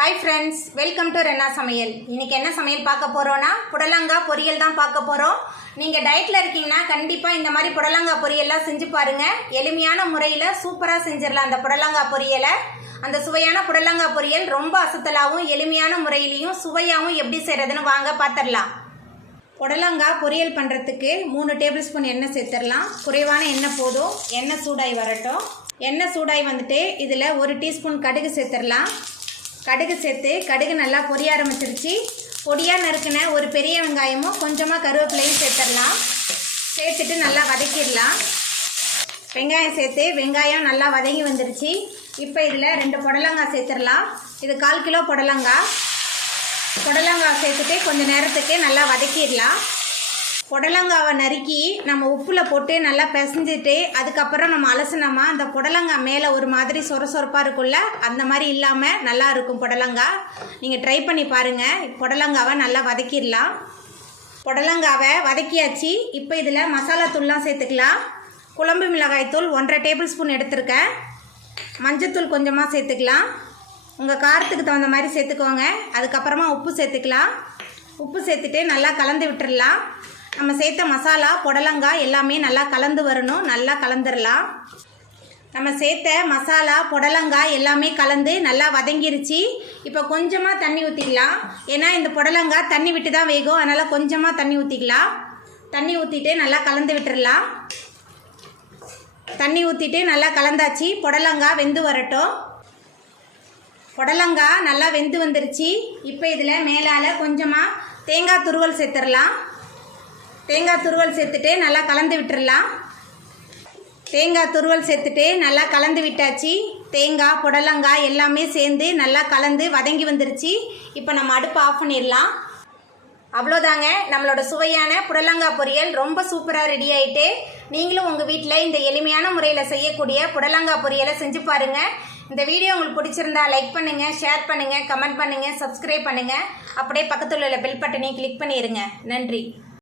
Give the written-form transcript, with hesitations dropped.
hi friends welcome to Rena Samayal इनके என்ன சமையல் பார்க்க போறோம்னா புடலங்காய் பொரியல் தான் பார்க்க போறோம் நீங்க டயட்ல இருக்கீங்கன்னா கண்டிப்பா இந்த மாதிரி புடலங்காய் பொரியல்லாம் செஞ்சு பாருங்க எளிமையான முறையில் சூப்பரா செஞ்சிரலாம் அந்த புடலங்காய் பொரியலை அந்த சுவையான புடலங்காய் பொரியல் ரொம்ப அசத்தலாவும் எளிமையான முறையிலயும் சுவையாவும் எப்படி செய்யறதுன்னு வாங்க பாத்திரலாம் புடலங்காய் பொரியல் பண்றதுக்கு 3 டேபிள் ஸ்பூன் எண்ணெய் சேர்த்துறலாம் குறைவான எண்ணெய் போதும் எண்ணெய் சூடாய் வரட்டும் எண்ணெய் சூடாய் வந்துட்டு இதில் 1 டீஸ்பூன் கடுகு சேர்த்துறலாம் கடுகு சேர்த்து கடுகு நல்லா பொரிய ஆரம்பிச்சிருச்சு பொடியாக நறுக்கின ஒரு பெரிய வெங்காயமும் கொஞ்சமாக கருவேப்பிலையும் சேர்த்துடலாம் சேர்த்துட்டு நல்லா வதக்கிடலாம் வெங்காயம் சேர்த்து வெங்காயம் நல்லா வதங்கி வந்துருச்சு இப்போ இதில் 2 புடலங்காய் சேர்த்துடலாம் இது 1/4 கிலோ புடலங்காய் சேர்த்துட்டு கொஞ்சம் நேரத்துக்கு நல்லா வதக்கிடலாம் புடலங்காவை நறுக்கி நம்ம உப்பில் போட்டு நல்லா பிசைஞ்சிட்டு அதுக்கப்புறம் நம்ம அலசினோமா அந்த புடலங்காய் மேலே ஒரு மாதிரி சொரசொரப்பாக இருக்கும்ல அந்த மாதிரி இல்லாமல் நல்லா இருக்கும் புடலங்காய் நீங்கள் ட்ரை பண்ணி பாருங்கள் புடலங்காவை நல்லா வதக்கிடலாம் புடலங்காவை வதக்கியாச்சு இப்போ இதில் மசாலா தூள்லாம் சேர்த்துக்கலாம் குழம்பு மிளகாய் தூள் 1.5 டேபிள் ஸ்பூன் எடுத்துருக்கேன் மஞ்சத்தூள் கொஞ்சமாக சேர்த்துக்கலாம் உங்கள் காரத்துக்கு தகுந்த மாதிரி சேர்த்துக்கோங்க அதுக்கப்புறமா உப்பு சேர்த்துக்கலாம் உப்பு சேர்த்துட்டு நல்லா கலந்து விட்டுடலாம் நம்ம சேர்த்த மசாலா புடலங்காய் எல்லாமே நல்லா கலந்து வரணும் நல்லா கலந்துடலாம் நம்ம சேர்த்த மசாலா புடலங்காய் எல்லாமே கலந்து நல்லா வதங்கிருச்சு இப்போ கொஞ்சமாக தண்ணி ஊற்றிக்கலாம் ஏன்னா இந்த புடலங்காய் தண்ணி விட்டு தான் வேகும் அதனால் கொஞ்சமாக தண்ணி ஊற்றிக்கலாம் தண்ணி ஊற்றிட்டு நல்லா கலந்து விட்டுடலாம் தண்ணி ஊற்றிட்டு நல்லா கலந்தாச்சு புடலங்காய் வெந்து வரட்டும் புடலங்காய் நல்லா வெந்து வந்துருச்சு இப்போ இதில் மேலால் கொஞ்சமாக தேங்காய் துருவல் சேர்த்துடலாம் தேங்காய் துருவல் சேர்த்துட்டு நல்லா கலந்து விட்டுடலாம் தேங்காய் துருவல் சேர்த்துட்டு நல்லா கலந்து விட்டாச்சு தேங்காய் புடலங்காய் எல்லாமே சேர்ந்து நல்லா கலந்து வதங்கி வந்துருச்சு இப்போ நம்ம அடுப்பை ஆஃப் பண்ணிடலாம் அவ்வளோதாங்க நம்மளோட சுவையான புடலங்காய் பொரியல் ரொம்ப சூப்பராக ரெடி ஆகிட்டு நீங்களும் உங்கள் வீட்டில் இந்த எளிமையான முறையில் செய்யக்கூடிய புடலங்காய் பொரியலை செஞ்சு பாருங்கள் இந்த வீடியோ உங்களுக்கு பிடிச்சிருந்தா லைக் பண்ணுங்கள் ஷேர் பண்ணுங்கள் கமெண்ட் பண்ணுங்கள் சப்ஸ்கிரைப் பண்ணுங்கள் அப்படியே பக்கத்தில் உள்ள பெல் பட்டனையும் கிளிக் பண்ணிடுங்க நன்றி